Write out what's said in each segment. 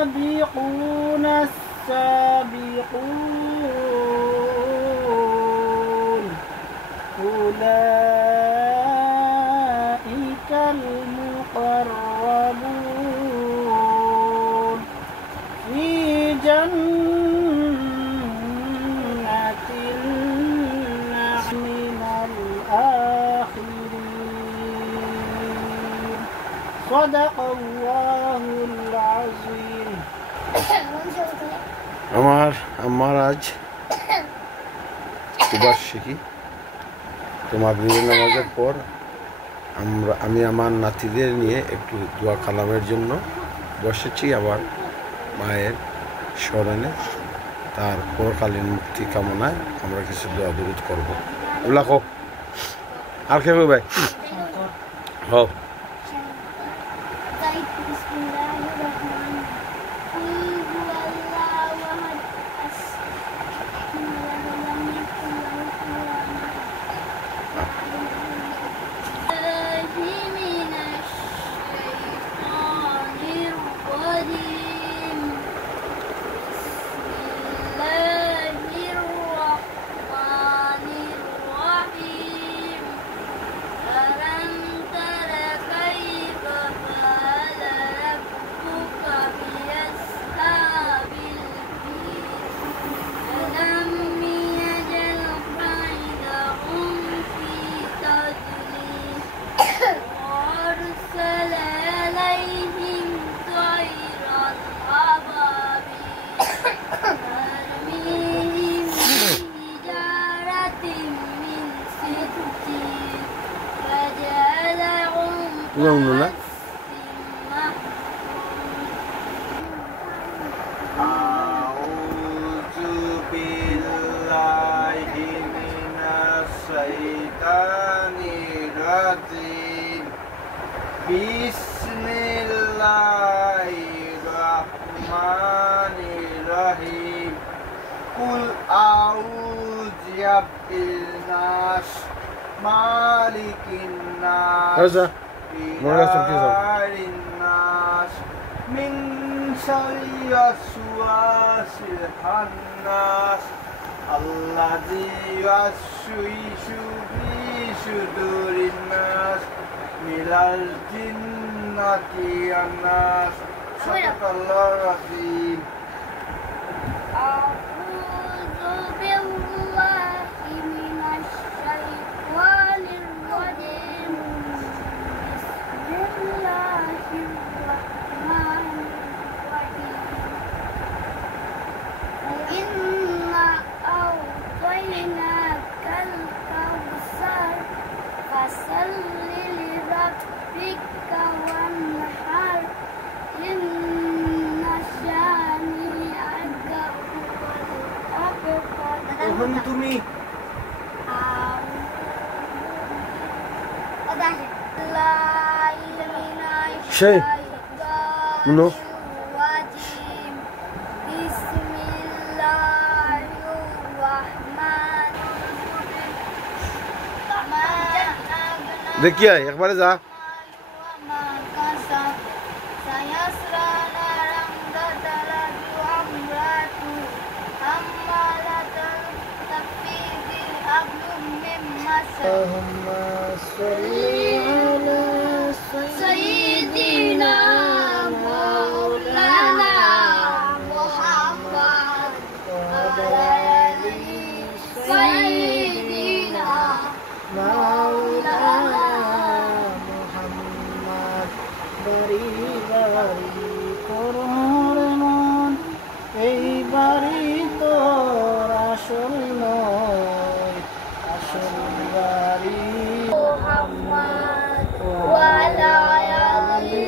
السابقون السابقون أولئك المقربون في جنات النعيم الآخرين صدق الله العظيم আমার আজ বার্ষিকী। তো মাগরিবের নামাজের পর আমি আমার নাতিদের নিয়ে একটু দোয়া কালামের জন্য বসেছি, আবার মায়ের স্মরণে তার পরকালীন মুক্তি কামনায় আমরা কিছু দোয়া দরুদ করবো। ওগুলা হোক আর খেয়ে ভাই হোক। أعوذ بالله من الشيطان الرجيم بسم الله الرحمن الرحيم قل أعوذ برب الناس مالك الناس الناس من شر الوسواس الخناس الذي يوسوس في صدور الناس من الجنة والناس صدق الله العظيم. তুমি সেই নো দেখিয়া একবারে যা اللهم صل على سيدنا مولانا محمد وعلى آل سيدنا مولانا محمد বাড়ি বাড়ি করুণ মন এই বাড়ি তোর আসল নয় আসল বাড়ি মুহাম্মদ ওয়া আলা আলিহি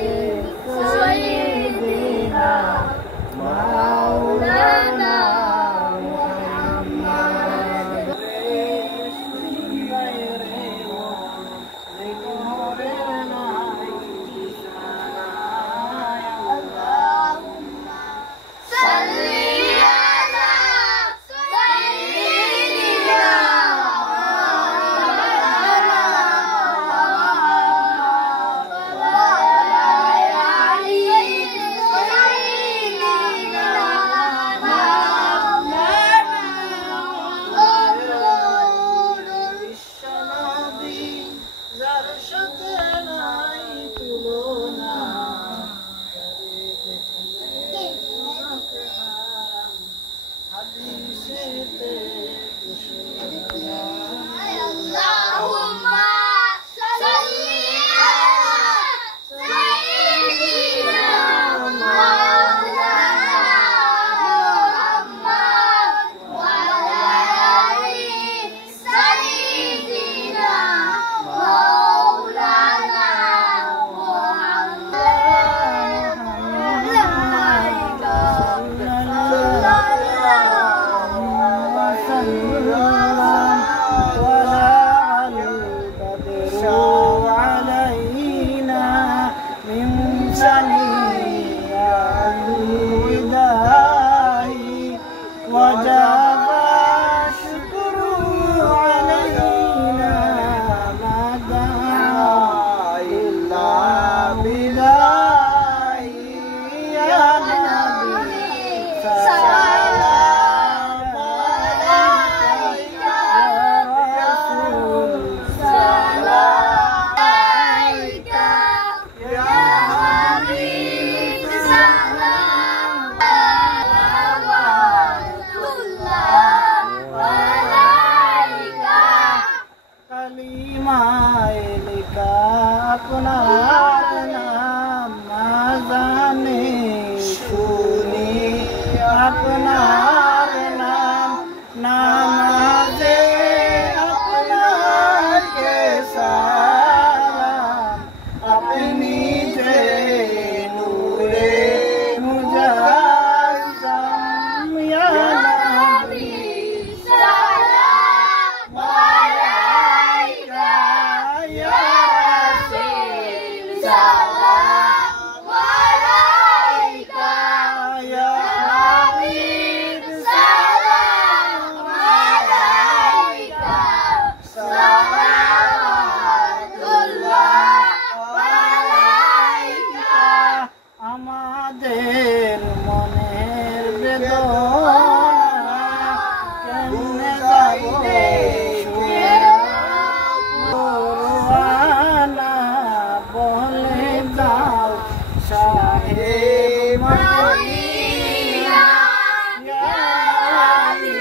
যার সাথে নাই তুলনা হাদিসেতে আল্লাহুম্মা সাল্লি আলা সাইয়্যিদিনা মাওলানা মুহাম্মদ ওয়া আলা আলি সাইয়্যিদিনা মাওলানা وجب الشكر علينا ما دعا إلا بداعي يا نبي سلام عليك يا رسول سلام عليك يا حبيب سلام কালিমায় লেখা আপনার নাম না জানে শুনি আপনার নাম নামাজে আপনাকে সালাম আপনি যে নূরে মুজাজ্জম ইয়া নবী سلام عليك يا رسول سلام عليك يا حبيب سلام عليك صلوات الله عليك আমাদের মনের বেদনা কেমনে যাবে সুরওয়ানা বলে দাও শাহে মদিনা ইয়া আলী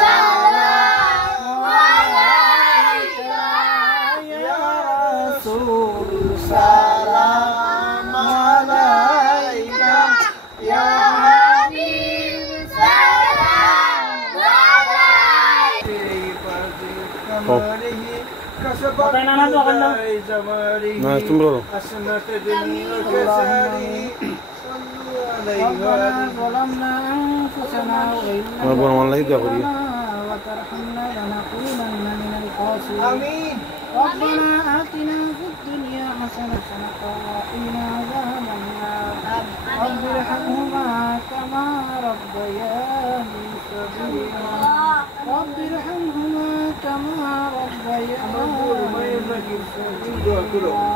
سلام عليك ইয়া রাসূল সালাম আলাইকা ইয়া حبيب سلام عليك না তুমি বলো ربنا ظلمنا أنفسنا وإن لم আমার বোন আমার লাগি দোয়া করি وترحمنا لنكونن من الخاسرين ربنا آتنا في الدنيا حسنة وقنا عذاب النار رب ارحمهما كما ربياني صغيرا رب ارحمهما كما ربياني صغيرا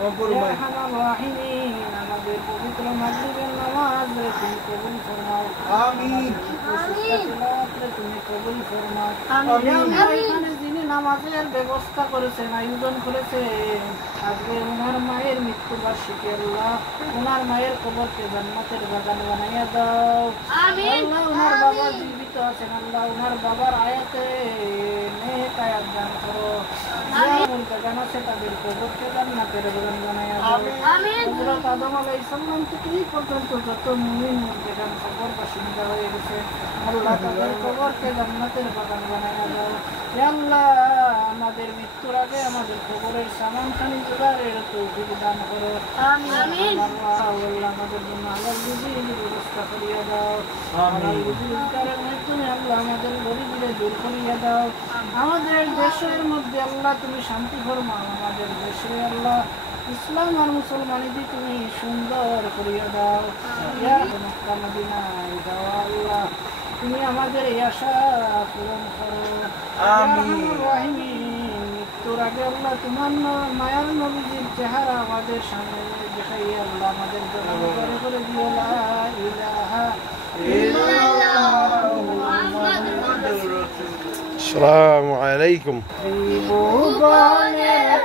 يا أرحم الراحمين আমাদের পবিত্র মাগরিবের নামাজ তুমি কবুল ফরমাও আমিন তুমি কবুল ফরমাও আমিন এখানে যিনি নামাজের ব্যবস্থা করেছেন আয়োজন করেছেন আজকে ওনার মায়ের মৃত্যুবার্ষিকী আল্লাহ ওনার মায়ের কবরকে জান্নাতের বাগান বানাইয়া দাও আমিন আল্লাহ ওনার বাবা জীবিত আছেন আল্লাহ ওনার বাবার আয়াতে নেক আয়াত দান করো আমিন বাগান আছে তাদের কবরকে জান্নাতের বাগান বানাইয়া দাও আমিন হযরত আদম আলাইহিস সালাম থেকে এই পর্যন্ত যত মুমিন মুমিনাত কবর বাসিন্দা হয়ে গেছে আল্লাহ তাদের কবরকে জান্নাতের বাগান বানাইয়া দাও ইয়া আল্লাহ আমাদের মৃত্যুর আগে আমাদের কবরের সামানখানি জোগাড়ের তৌফিক দান করো আমিন আল্লাহ আমাদের জন্য হালাল রুজির ব্যবস্থা করিয়া দাও হালাল রুজি রোজগারের মাধ্যমে আল্লাহ আমাদের গরিবদের দূর করিয়া দাও আমাদের দেশের মধ্যে আল্লাহ তুমি শান্তি ফরমাও আমাদের দেশে আল্লাহ ইসলাম আর মুসলমানিদি তুমি সুন্দর করিয়া দাও ইয়া মক্কা মদিনায় দাও আল্লাহ তুমি আমাদের এই আশা পূরণ করো আমিন মৃত্যুর আগে আল্লাহ তোমার মায়ার নবীজির চেহারা আমাদের সামনে দেখাইয়া আল্লাহ আমাদের জন্য করে দিও লা ইলাহা ইল্লাল্লাহ মুহাম্মাদুর রাসূলুল্লাহ আসসালামু আলাইকুম ত্রিভুবনের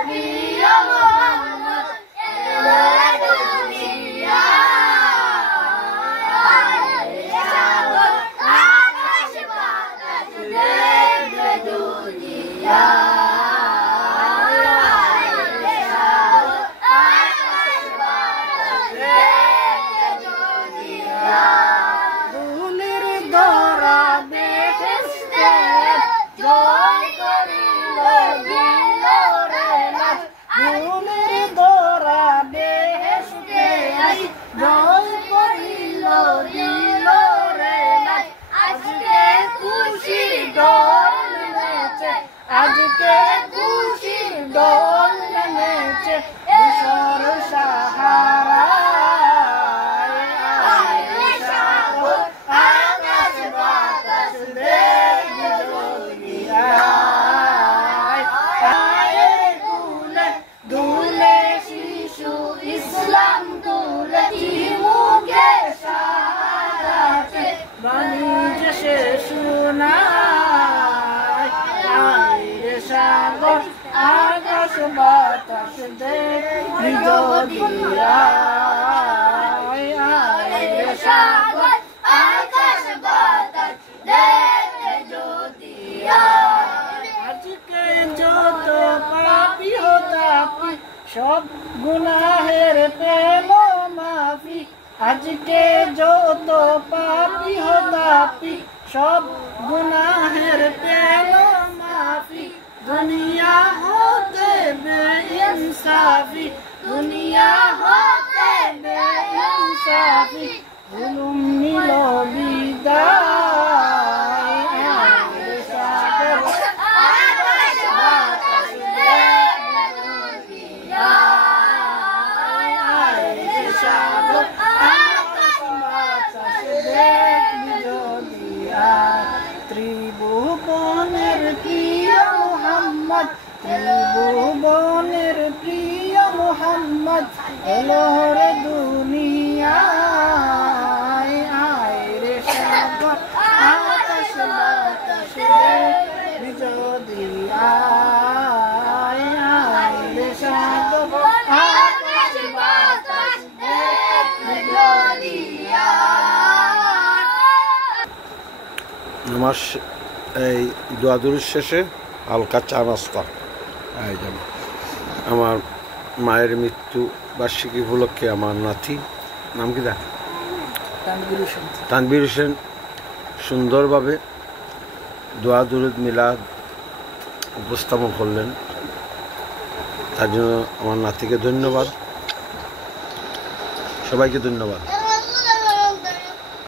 দোল নেমেছে মিশর সাহারায়। আয় রে সাগর আকাশ বাতাস দেখবি যদি আয়। আয় রে কুলে দুলে শিশু ইসলাম তুলে মুখে সারাতে বাণী যে শেষ নাই। আয় রে সাগর আকাশ বাতাস দেখবি যদি আয়। আয় রে সাগর আকাশ বাতাস দেখতে যদি আয়। আজকে যত পাপি হো তাপি সব গুনাহের পেল মাফি। আজকে যত পাপি হো তাপি সব গুনাহের পেল মাফি। দুনিয়া হতে বেইনসাফি, দুনিয়া হতে বেইনসাফি, জুলুম নিল বিদায়। আয় রে সাগর আকাশ বাতাস দেখতে যদি আয়। আয় রে সাগর আকাশ বাতাস দেখবি যদি আয়। ত্রিভুবনের প্রিয় মুহাম্মদ, ত্রিভুবনের প্রিয় মুহাম্মদ এলো রে দুনিয়ায়। আয় রে সাগর আকাশ বাতাস দেখবি যদি আয়। আয় রে সাগর আকাশ বাতাস দেখতে যদি আয়। আমার এই দোয়াদুরির শেষে হালকা চা নাস্তা আয়োজন। আমার মায়ের মৃত্যু বার্ষিকী উপলক্ষে আমার নাতি, নাম কি দেখ, তানভীর হোসেন সুন্দরভাবে দোয়া দুরুদ মিলাদ উপস্থাপন করলেন। তার জন্য আমার নাতিকে ধন্যবাদ, সবাইকে ধন্যবাদ।